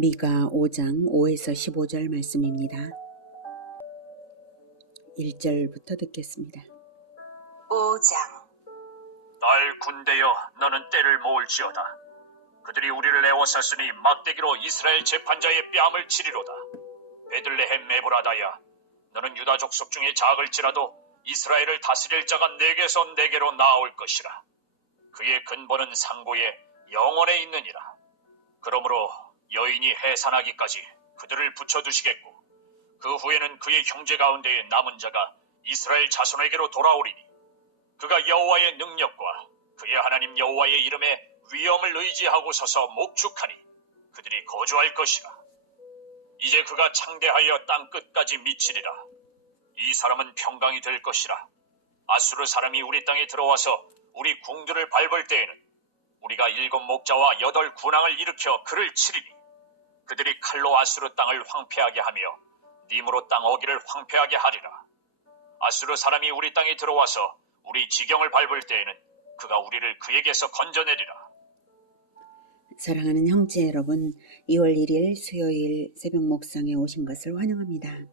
미가 5장 5에서 15절 말씀입니다. 1절부터 듣겠습니다. 5장. 딸 군대여, 너는 때를 모을지어다. 그들이 우리를 애워쌌으니 막대기로 이스라엘 재판자의 뺨을 치리로다. 베들레헴 에브라다야, 너는 유다 족속 중에 작을지라도 이스라엘을 다스릴 자가 내게서 내게로 나올 것이라. 그의 근본은 상고에 영원에 있느니라. 그러므로 여인이 해산하기까지 그들을 붙여두시겠고, 그 후에는 그의 형제 가운데에 남은 자가 이스라엘 자손에게로 돌아오리니, 그가 여호와의 능력과 그의 하나님 여호와의 이름에 위엄을 의지하고 서서 목축하니 그들이 거주할 것이라. 이제 그가 창대하여 땅 끝까지 미치리라. 이 사람은 평강이 될 것이라. 아수르 사람이 우리 땅에 들어와서 우리 궁들을 밟을 때에는 우리가 7 목자와 8 군왕을 일으켜 그를 치리니, 그들이 칼로 아수르 땅을 황폐하게 하며 님으로 땅 어기를 황폐하게 하리라. 아수르 사람이 우리 땅에 들어와서 우리 지경을 밟을 때에는 그가 우리를 그에게서 건져내리라. 사랑하는 형제 여러분, 2월 1일 수요일 새벽 목상에 오신 것을 환영합니다.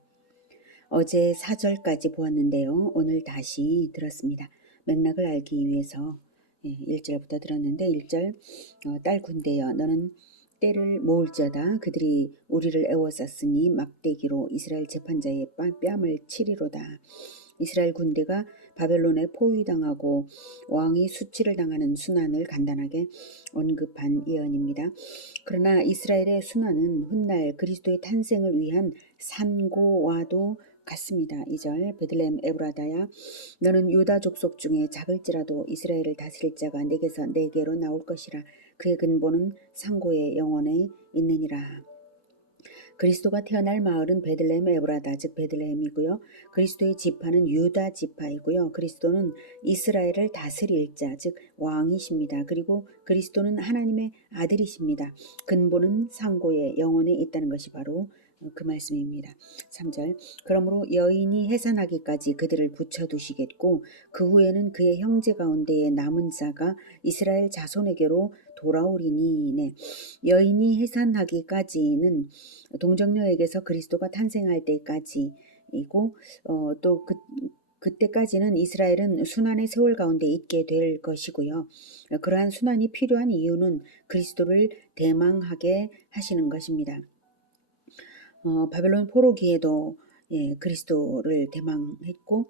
어제 4절까지 보았는데요. 오늘 다시 들었습니다. 맥락을 알기 위해서 1절부터 들었는데, 1절 딸 군대여, 너는 때를 모을지어다. 그들이 우리를 애워쌌으니 막대기로 이스라엘 재판자의 뺨을 치리로다. 이스라엘 군대가 바벨론에 포위당하고 왕이 수치를 당하는 순환을 간단하게 언급한 예언입니다. 그러나 이스라엘의 순환은 훗날 그리스도의 탄생을 위한 산고와도 같습니다. 2절 베들레헴 에브라다야, 너는 유다 족속 중에 작을지라도 이스라엘을 다스릴 자가 내게서 내게로 나올 것이라. 그의 근본은 상고의 영원에 있느니라. 그리스도가 태어날 마을은 베들레헴 에브라다, 즉 베들레헴이고요. 그리스도의 지파는 유다 지파이고요. 그리스도는 이스라엘을 다스릴 자, 즉 왕이십니다. 그리고 그리스도는 하나님의 아들이십니다. 근본은 상고의 영원에 있다는 것이 바로 그 말씀입니다. 3절 그러므로 여인이 해산하기까지 그들을 붙여두시겠고, 그 후에는 그의 형제 가운데에 남은 자가 이스라엘 자손에게로 돌아오리니. 네. 여인이 해산하기까지는 동정녀에게서 그리스도가 탄생할 때까지이고, 또 그때까지는 이스라엘은 순환의 세월 가운데 있게 될 것이고요. 그러한 순환이 필요한 이유는 그리스도를 대망하게 하시는 것입니다. 바벨론 포로기에도 그리스도를 대망했고,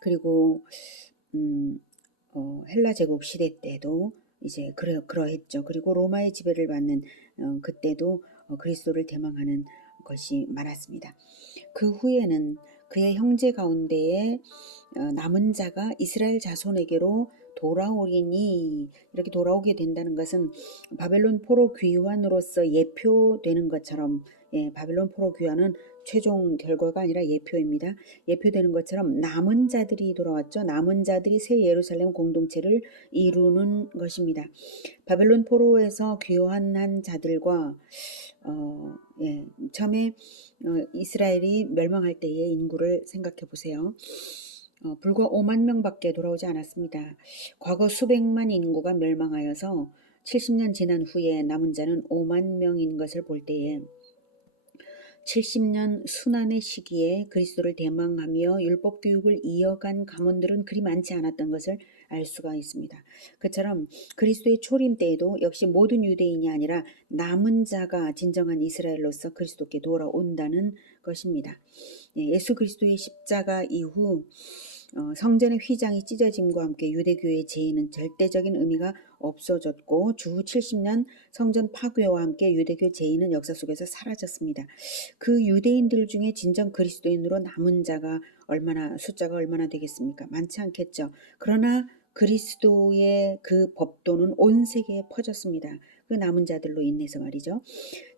그리고 헬라 제국 시대 때도 이제 그러했죠. 그리고 로마의 지배를 받는 그때도 그리스도를 대망하는 것이 많았습니다. 그 후에는 그의 형제 가운데에 남은 자가 이스라엘 자손에게로 돌아오리니, 이렇게 돌아오게 된다는 것은 바벨론 포로 귀환으로서 예표되는 것처럼, 바벨론 포로 귀환은 최종 결과가 아니라 예표입니다. 예표되는 것처럼 남은 자들이 돌아왔죠. 남은 자들이 새 예루살렘 공동체를 이루는 것입니다. 바벨론 포로에서 귀환한 자들과 처음에 이스라엘이 멸망할 때의 인구를 생각해 보세요. 불과 5만 명밖에 돌아오지 않았습니다. 과거 수백만 인구가 멸망하여서 70년 지난 후에 남은 자는 5만 명인 것을 볼 때에 70년 순환의 시기에 그리스도를 대망하며 율법 교육을 이어간 가문들은 그리 많지 않았던 것을 알 수가 있습니다. 그처럼 그리스도의 초림 때에도 역시 모든 유대인이 아니라 남은 자가 진정한 이스라엘로서 그리스도께 돌아온다는 것입니다. 예수 그리스도의 십자가 이후 성전의 휘장이 찢어짐과 함께 유대교의 제의는 절대적인 의미가 없어졌고, 주후 70년 성전 파괴와 함께 유대교 제의는 역사 속에서 사라졌습니다. 그 유대인들 중에 진정 그리스도인으로 남은 자가 숫자가 얼마나 되겠습니까? 많지 않겠죠. 그러나 그리스도의 그 법도는 온 세계에 퍼졌습니다. 그 남은 자들로 인해서 말이죠.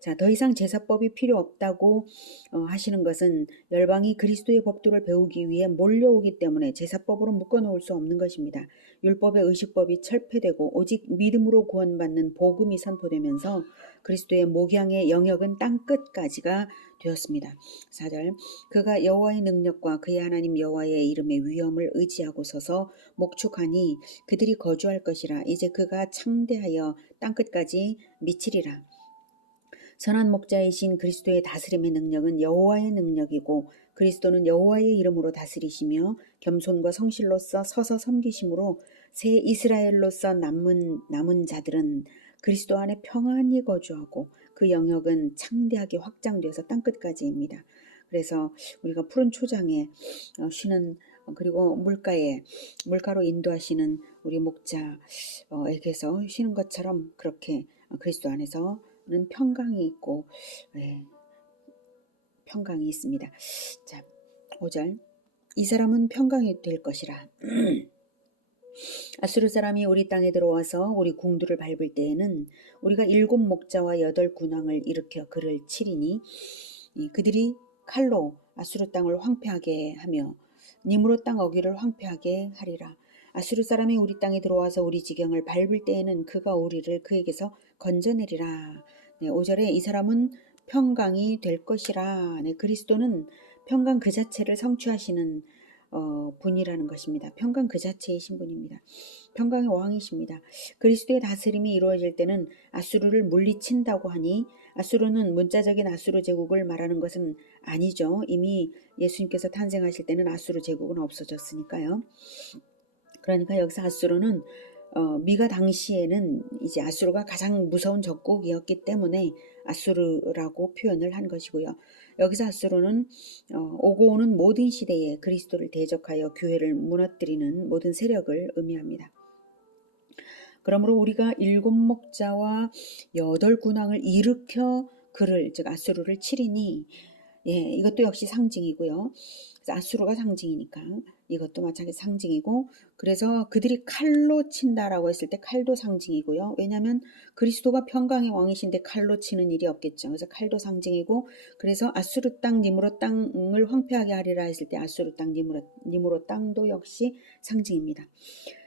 자, 더 이상 제사법이 필요 없다고 하시는 것은 열방이 그리스도의 법도를 배우기 위해 몰려오기 때문에 제사법으로 묶어놓을 수 없는 것입니다. 율법의 의식법이 철폐되고 오직 믿음으로 구원받는 복음이 선포되면서 그리스도의 목양의 영역은 땅 끝까지가 되었습니다. 4절 그가 여호와의 능력과 그의 하나님 여호와의 이름의 위엄을 의지하고 서서 목축하니 그들이 거주할 것이라. 이제 그가 창대하여 땅 끝까지 미치리라. 선한 목자이신 그리스도의 다스림의 능력은 여호와의 능력이고 그리스도는 여호와의 이름으로 다스리시며 겸손과 성실로서 서서 섬기심으로 새 이스라엘로서 남은 자들은 그리스도 안에 평안히 거주하고 그 영역은 창대하게 확장되어서 땅끝까지입니다. 그래서 우리가 푸른 초장에 쉬는 그리고 물가로 인도하시는 우리 목자에게서 쉬는 것처럼 그렇게 그리스도 안에서는 평강이 있고 평강이 있습니다. 자, 5절 이 사람은 평강이 될 것이라. 아수르 사람이 우리 땅에 들어와서 우리 궁두를 밟을 때에는 우리가 7 목자와 8 군왕을 일으켜 그를 치리니 그들이 칼로 아수르 땅을 황폐하게 하며 니므롯 땅 어귀를 황폐하게 하리라. 아수르 사람이 우리 땅에 들어와서 우리 지경을 밟을 때에는 그가 우리를 그에게서 건져내리라. 5절에 이 사람은 평강이 될 것이라. 그리스도는 평강 그 자체를 성취하시는 분이라는 것입니다. 평강 그 자체이신 분입니다. 평강의 왕이십니다. 그리스도의 다스림이 이루어질 때는 아수르를 물리친다고 하니 아수르는 문자적인 아수르 제국을 말하는 것은 아니죠. 이미 예수님께서 탄생하실 때는 아수르 제국은 없어졌으니까요. 그러니까 여기서 아수르는 미가 당시에는 이제 아수르가 가장 무서운 적국이었기 때문에 아수르라고 표현을 한 것이고요. 여기서 아수르는 오고 오는 모든 시대에 그리스도를 대적하여 교회를 무너뜨리는 모든 세력을 의미합니다. 그러므로 우리가 7 목자와 8 군왕을 일으켜 그를 즉 아수르를 치리니 이것도 역시 상징이고요. 아수르가 상징이니까 이것도 마찬가지 상징이고 그래서 그들이 칼로 친다라고 했을 때 칼도 상징이고요. 왜냐하면 그리스도가 평강의 왕이신데 칼로 치는 일이 없겠죠. 그래서 칼도 상징이고 그래서 아수르 땅 니므롯 땅을 황폐하게 하리라 했을 때 아수르 땅 니므롯 땅도 역시 상징입니다.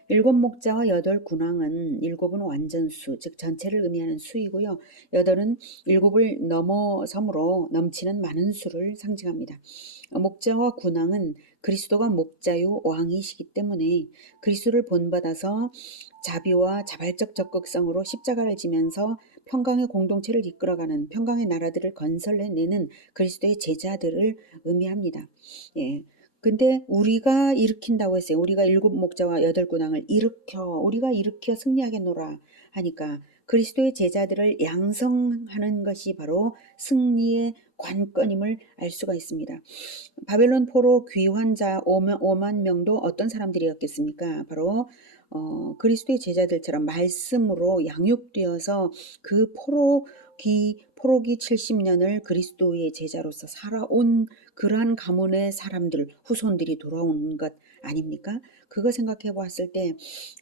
7 목자와 8 군왕은 7은 완전수, 즉 전체를 의미하는 수이고요. 8은 7을 넘어섬으로 넘치는 많은 수를 상징합니다. 목자와 군왕은 그리스도가 목자요 왕이시기 때문에 그리스도를 본받아서 자비와 자발적 적극성으로 십자가를 지면서 평강의 공동체를 이끌어가는 평강의 나라들을 건설해내는 그리스도의 제자들을 의미합니다. 근데 우리가 일으킨다고 했어요. 우리가 7 목자와 8 군왕을 우리가 일으켜 승리하겠노라 하니까 그리스도의 제자들을 양성하는 것이 바로 승리의 관건임을 알 수가 있습니다. 바벨론 포로 귀환자 5만 명도 어떤 사람들이었겠습니까? 바로 그리스도의 제자들처럼 말씀으로 양육되어서 그 포로기 70년을 그리스도의 제자로서 살아온 그러한 가문의 사람들, 후손들이 돌아온 것 아닙니까? 그거 생각해 보았을 때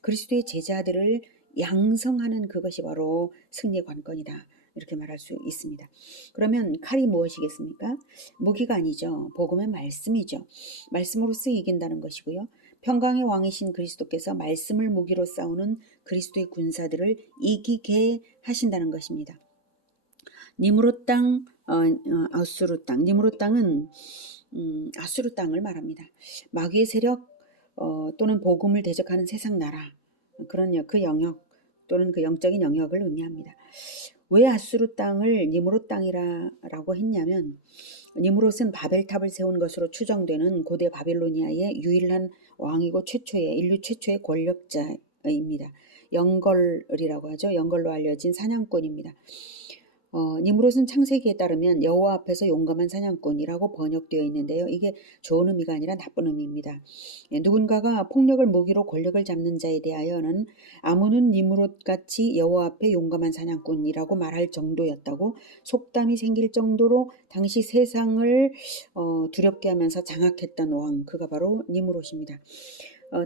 그리스도의 제자들을 양성하는 그것이 바로 승리의 관건이다. 이렇게 말할 수 있습니다. 그러면 칼이 무엇이겠습니까? 무기가 아니죠. 복음의 말씀이죠. 말씀으로써 이긴다는 것이고요. 평강의 왕이신 그리스도께서 말씀을 무기로 싸우는 그리스도의 군사들을 이기게 하신다는 것입니다. 니므롯 땅, 아수르 땅. 니므롯 땅은 아수르 땅을 말합니다. 마귀의 세력 또는 복음을 대적하는 세상 나라 그런 그 영역 또는 그 영적인 영역을 의미합니다. 왜 아수르 땅을 니므롯 땅이라고 했냐면 니므롯은 바벨탑을 세운 것으로 추정되는 고대 바빌로니아의 유일한 왕이고 인류 최초의 권력자입니다. 영걸이라고 하죠. 영걸로 알려진 사냥꾼입니다. 니므롯은 창세기에 따르면 여호와 앞에서 용감한 사냥꾼이라고 번역되어 있는데요. 이게 좋은 의미가 아니라 나쁜 의미입니다. 누군가가 폭력을 무기로 권력을 잡는 자에 대하여는 아문은 니므롯같이 여호와 앞에 용감한 사냥꾼이라고 말할 정도였다고 속담이 생길 정도로 당시 세상을 두렵게 하면서 장악했던 왕, 그가 바로 니므롯입니다.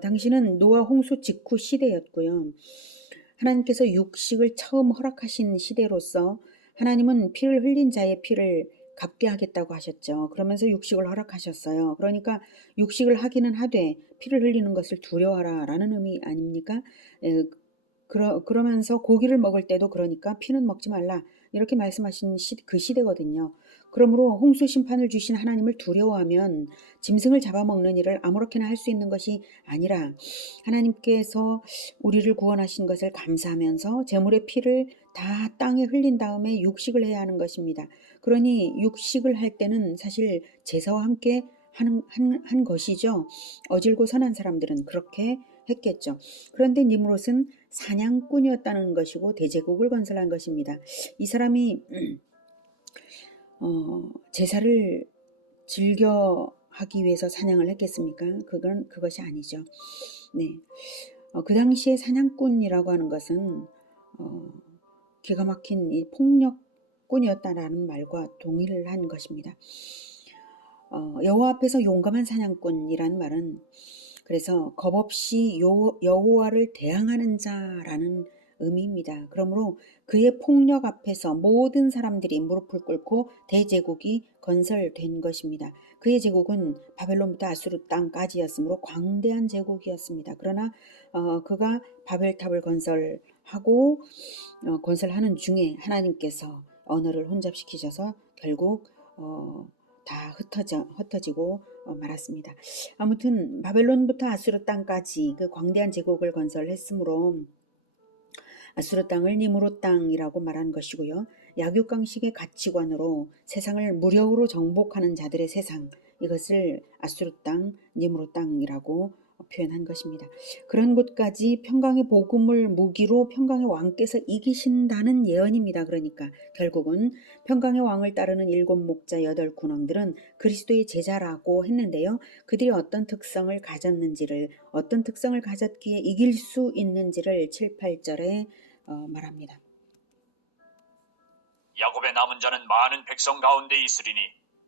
당시는 노아 홍수 직후 시대였고요. 하나님께서 육식을 처음 허락하신 시대로서 하나님은 피를 흘린 자의 피를 갚게 하겠다고 하셨죠. 그러면서 육식을 허락하셨어요. 그러니까 육식을 하기는 하되 피를 흘리는 것을 두려워하라 라는 의미 아닙니까? 그러면서 고기를 먹을 때도 그러니까 피는 먹지 말라 이렇게 말씀하신 그 시대거든요. 그러므로 홍수 심판을 주신 하나님을 두려워하면 짐승을 잡아먹는 일을 아무렇게나 할 수 있는 것이 아니라 하나님께서 우리를 구원하신 것을 감사하면서 제물의 피를 다 땅에 흘린 다음에 육식을 해야 하는 것입니다. 그러니 육식을 할 때는 사실 제사와 함께 한 것이죠. 어질고 선한 사람들은 그렇게 했겠죠. 그런데 니므롯은 사냥꾼이었다는 것이고 대제국을 건설한 것입니다. 이 사람이 제사를 즐겨 하기 위해서 사냥을 했겠습니까? 그것이 아니죠. 네. 그 당시에 사냥꾼이라고 하는 것은 기가 막힌 이 폭력꾼이었다라는 말과 동일한 것입니다. 여호와 앞에서 용감한 사냥꾼이라는 말은 그래서 겁없이 여호와를 대항하는 자라는 의미입니다. 그러므로 그의 폭력 앞에서 모든 사람들이 무릎을 꿇고 대제국이 건설된 것입니다. 그의 제국은 바벨론부터 아수르 땅까지였으므로 광대한 제국이었습니다. 그러나 그가 바벨탑을 건설하고 건설하는 중에 하나님께서 언어를 혼잡시키셔서 결국 다 흩어지고 말았습니다. 아무튼 바벨론부터 아수르 땅까지 그 광대한 제국을 건설했으므로 아수르 땅을 니므롯 땅이라고 말한 것이고요. 약육강식의 가치관으로 세상을 무력으로 정복하는 자들의 세상, 이것을 아수르 땅, 니므롯 땅이라고 표현한 것입니다. 그런 곳까지 평강의 복음을 무기로 평강의 왕께서 이기신다는 예언입니다. 그러니까 결국은 평강의 왕을 따르는 7목자 8군왕들은 그리스도의 제자라고 했는데요. 그들이 어떤 특성을 가졌기에 이길 수 있는지를 7, 8절에 말합니다. 야곱의 남은 자는 많은 백성 가운데 있으리니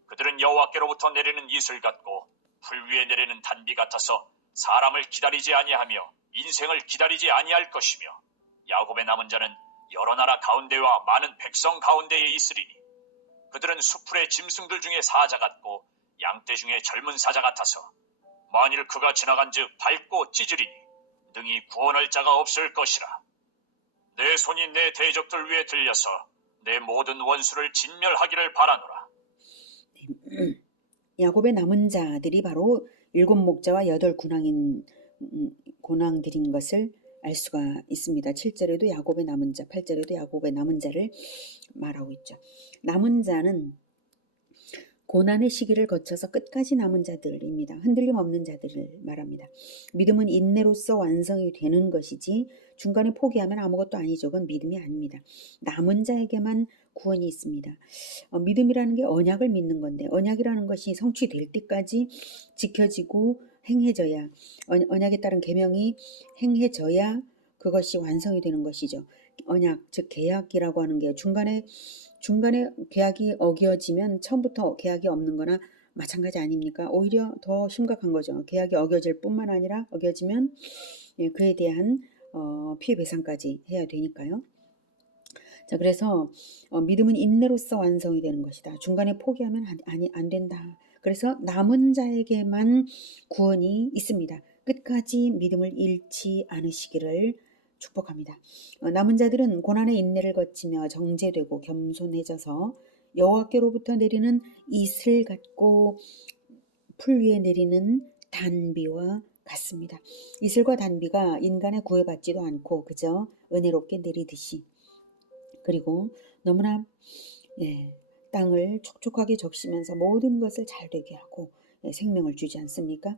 그들은 여호와께로부터 내리는 이슬 같고 풀 위에 내리는 단비 같아서 사람을 기다리지 아니하며 인생을 기다리지 아니할 것이며 야곱의 남은 자는 여러 나라 가운데와 많은 백성 가운데에 있으리니 그들은 수풀의 짐승들 중에 사자 같고 양떼 중에 젊은 사자 같아서 만일 그가 지나간즉 밟고 찢으리니 능히 구원할 자가 없을 것이라. 내 손이 내 대적들 위에 들려서 내 모든 원수를 진멸하기를 바라노라. 야곱의 남은 자들이 바로 7목자와 8군왕들인 것을 알 수가 있습니다. 7절에도 야곱의 남은 자, 8절에도 야곱의 남은 자를 말하고 있죠. 남은 자는 고난의 시기를 거쳐서 끝까지 남은 자들입니다. 흔들림 없는 자들을 말합니다. 믿음은 인내로서 완성이 되는 것이지 중간에 포기하면 아무것도 아니죠. 그건 믿음이 아닙니다. 남은 자에게만 구원이 있습니다. 믿음이라는 게 언약을 믿는 건데 언약이라는 것이 성취될 때까지 지켜지고 행해져야 언약에 따른 계명이 행해져야 그것이 완성이 되는 것이죠. 언약, 즉 계약이라고 하는 게 중간에 계약이 어겨지면 처음부터 계약이 없는 거나 마찬가지 아닙니까? 오히려 더 심각한 거죠. 계약이 어겨질 뿐만 아니라 어겨지면 그에 대한 피해 배상까지 해야 되니까요. 자, 그래서 믿음은 인내로서 완성이 되는 것이다. 중간에 포기하면 안 된다. 그래서 남은 자에게만 구원이 있습니다. 끝까지 믿음을 잃지 않으시기를 축복합니다. 남은 자들은 고난의 인내를 거치며 정죄되고 겸손해져서 여호와께로부터 내리는 이슬 같고 풀 위에 내리는 단비와 같습니다. 이슬과 단비가 인간의 구애받지도 않고 그저 은혜롭게 내리듯이 그리고 너무나 땅을 촉촉하게 적시면서 모든 것을 잘 되게 하고 생명을 주지 않습니까?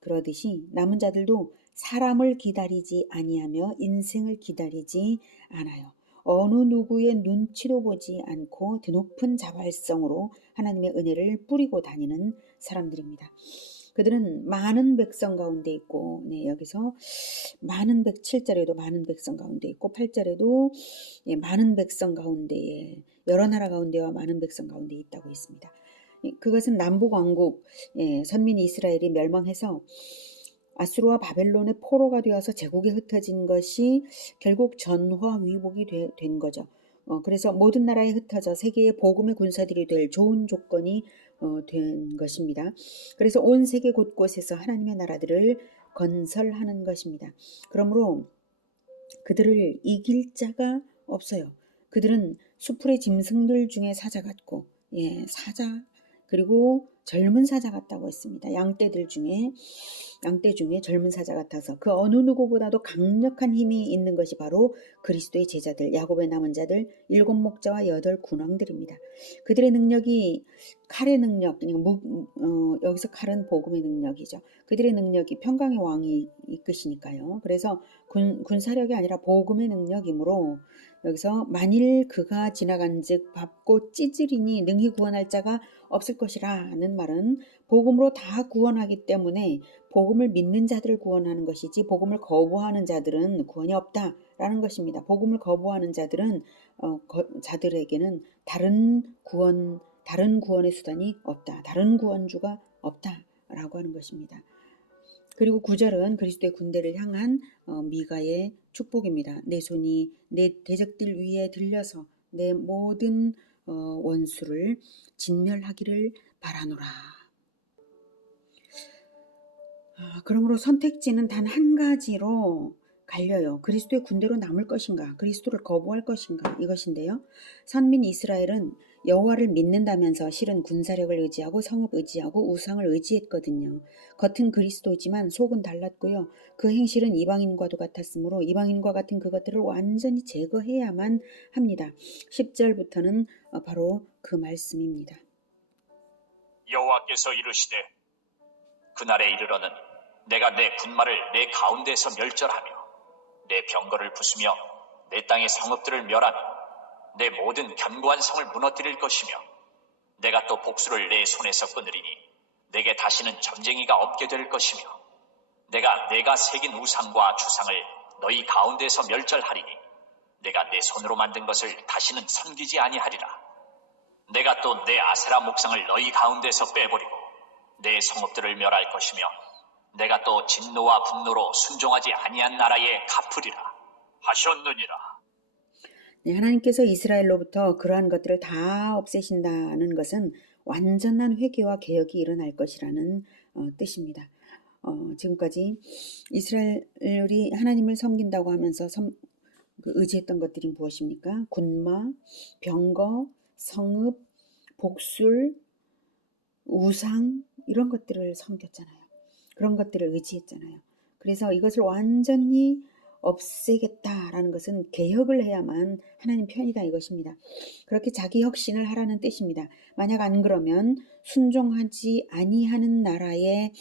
그러듯이 남은 자들도 사람을 기다리지 아니하며 인생을 기다리지 않아요. 어느 누구의 눈치도 보지 않고 드높은 자발성으로 하나님의 은혜를 뿌리고 다니는 사람들입니다. 그들은 많은 백성 가운데 있고 여기서 7절에도 많은 백성 가운데 있고 8절에도 많은 백성 가운데에 여러 나라 가운데와 많은 백성 가운데 있다고 있습니다. 그것은 남북왕국 선민 이스라엘이 멸망해서 아수르와 바벨론의 포로가 되어서 제국에 흩어진 것이 결국 전화위복이 된 거죠. 그래서 모든 나라에 흩어져 세계의 복음의 군사들이 될 좋은 조건이 된 것입니다. 그래서 온 세계 곳곳에서 하나님의 나라들을 건설하는 것입니다. 그러므로 그들을 이길 자가 없어요. 그들은 수풀의 짐승들 중에 사자 같고 사자, 그리고 젊은 사자 같다고 했습니다. 양떼 중에 젊은 사자 같아서 그 어느 누구보다도 강력한 힘이 있는 것이 바로 그리스도의 제자들, 야곱의 남은 자들, 7목자와 8군왕들입니다. 그들의 능력이 칼의 능력, 여기서 칼은 복음의 능력이죠. 그들의 능력이 평강의 왕이 이끄시니까요. 그래서 군사력이 아니라 복음의 능력이므로 여기서 만일 그가 지나간 즉 밟고 찢으리니 능히 구원할 자가 없을 것이라는 말은 복음으로 다 구원하기 때문에 복음을 믿는 자들을 구원하는 것이지 복음을 거부하는 자들은 구원이 없다라는 것입니다. 복음을 거부하는 자들은 자들에게는 다른 구원의 수단이 없다. 다른 구원주가 없다라고 하는 것입니다. 그리고 9절은 그리스도의 군대를 향한 미가의 축복입니다. 내 손이 내 대적들 위에 들려서 내 모든 원수를 진멸하기를 바라노라. 그러므로 선택지는 단 한 가지로 갈려요. 그리스도의 군대로 남을 것인가, 그리스도를 거부할 것인가, 이것인데요. 선민 이스라엘은 여호와를 믿는다면서 실은 군사력을 의지하고 성읍 의지하고 우상을 의지했거든요. 겉은 그리스도지만 속은 달랐고요. 그 행실은 이방인과도 같았으므로 이방인과 같은 그것들을 완전히 제거해야만 합니다. 10절부터는 바로 그 말씀입니다. 여호와께서 이르시되 그날에 이르러는 내가 내 군마를 내 가운데서 멸절하며 내 병거를 부수며 내 땅의 성읍들을 멸하며 내 모든 견고한 성을 무너뜨릴 것이며 내가 또 복수를 내 손에서 끊으리니 내게 다시는 전쟁이가 없게 될 것이며 내가 새긴 우상과 주상을 너희 가운데서 멸절하리니 내가 내 손으로 만든 것을 다시는 섬기지 아니하리라. 내가 또 내 아세라 목상을 너희 가운데서 빼버리고 내 성읍들을 멸할 것이며 내가 또 진노와 분노로 순종하지 아니한 나라에 갚으리라 하셨느니라. 하나님께서 이스라엘로부터 그러한 것들을 다 없애신다는 것은 완전한 회개와 개혁이 일어날 것이라는 뜻입니다. 지금까지 이스라엘이 하나님을 섬긴다고 하면서 의지했던 것들이 무엇입니까? 군마, 병거, 성읍, 복술, 우상, 이런 것들을 섬겼잖아요. 그런 것들을 의지했잖아요. 그래서 이것을 완전히 없애겠다라는 것은 개혁을 해야만 하나님 편이다 이것입니다. 그렇게 자기 혁신을 하라는 뜻입니다. 만약 안 그러면 순종하지 아니하는 나라에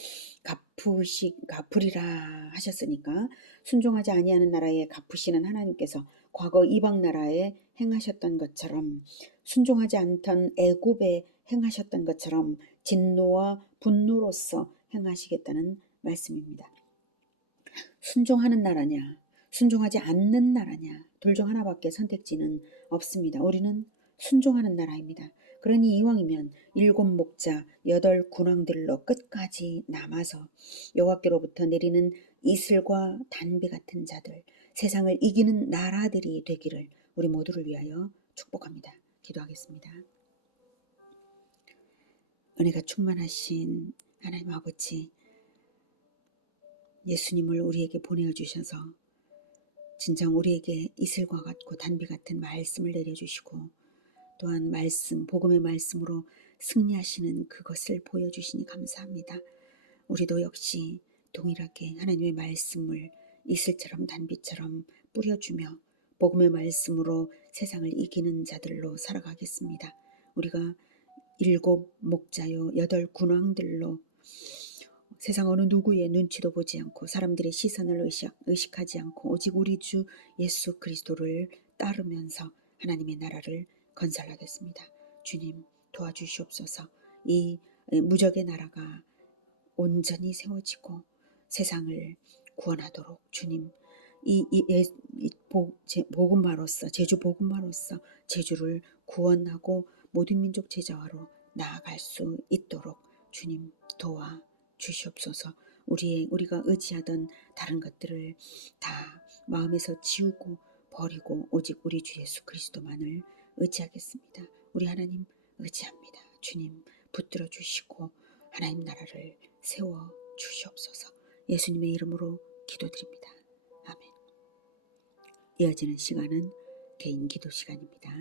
갚으리라 하셨으니까 순종하지 아니하는 나라에 갚으시는 하나님께서 과거 이방 나라에 행하셨던 것처럼 순종하지 않던 애굽에 행하셨던 것처럼 진노와 분노로서 행하시겠다는 말씀입니다. 순종하는 나라냐, 순종하지 않는 나라냐, 둘 중 하나밖에 선택지는 없습니다. 우리는 순종하는 나라입니다. 그러니 이왕이면 7목자 8군왕들로 끝까지 남아서 여호와께로부터 내리는 이슬과 단비 같은 자들, 세상을 이기는 나라들이 되기를 우리 모두를 위하여 축복합니다. 기도하겠습니다. 은혜가 충만하신 하나님 아버지, 예수님을 우리에게 보내주셔서 진정 우리에게 이슬과 같고 단비 같은 말씀을 내려주시고 또한 복음의 말씀으로 승리하시는 그것을 보여주시니 감사합니다. 우리도 역시 동일하게 하나님의 말씀을 이슬처럼 단비처럼 뿌려주며 복음의 말씀으로 세상을 이기는 자들로 살아가겠습니다. 우리가 7목자요 8군왕들로 세상 어느 누구의 눈치도 보지 않고 사람들의 시선을 의식하지 않고 오직 우리 주 예수 그리스도를 따르면서 하나님의 나라를 건설하겠습니다. 주님 도와주시옵소서. 이 무적의 나라가 온전히 세워지고 세상을 구원하도록 주님 복음마로서 제주 복음마로서 제주를 구원하고 모든 민족 제자화로 나아갈 수 있도록 주님 도와 주시옵소서. 우리가 의지하던 다른 것들을 다 마음에서 지우고 버리고 오직 우리 주 예수 그리스도만을 의지하겠습니다. 우리 하나님 의지합니다. 주님 붙들어 주시고 하나님 나라를 세워 주시옵소서. 예수님의 이름으로 기도드립니다. 아멘. 이어지는 시간은 개인 기도 시간입니다.